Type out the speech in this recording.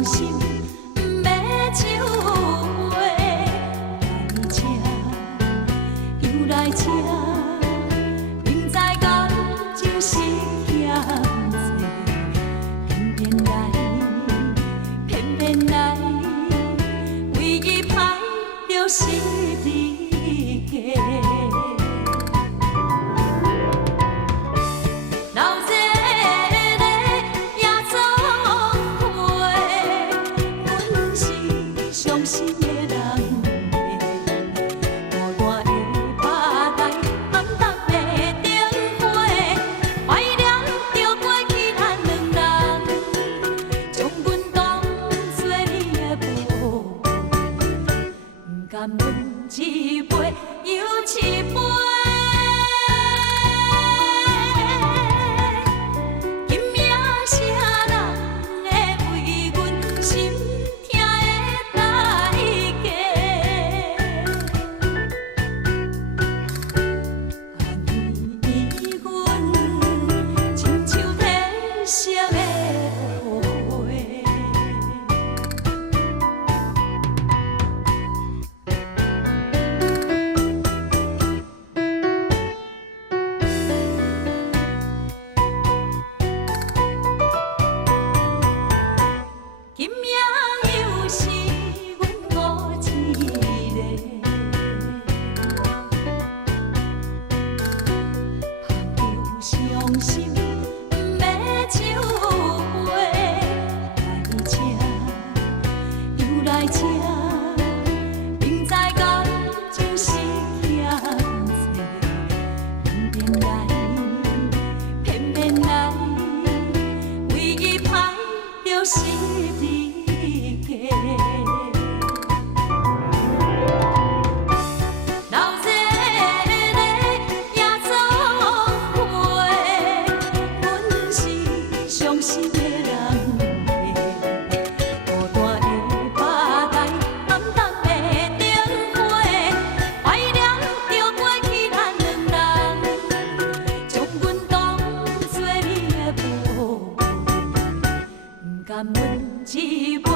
伤心，不要收回。来这，又来这，明知感情是险多，偏偏来，偏偏来，为伊歹着失你家。伤心的人，孤单的巴台，暗淡的灯花，怀念着过去咱两人，将阮当作你的宝，不甘阮一杯又一杯。伤心不要收回，来这，又来这，明知感情是险多，偏偏来，偏偏来，为伊歹着失你家。伤心的人，孤单的巴台，暗淡的灯花，怀念着过去咱两人，将阮当作你的宝，不甘阮一杯。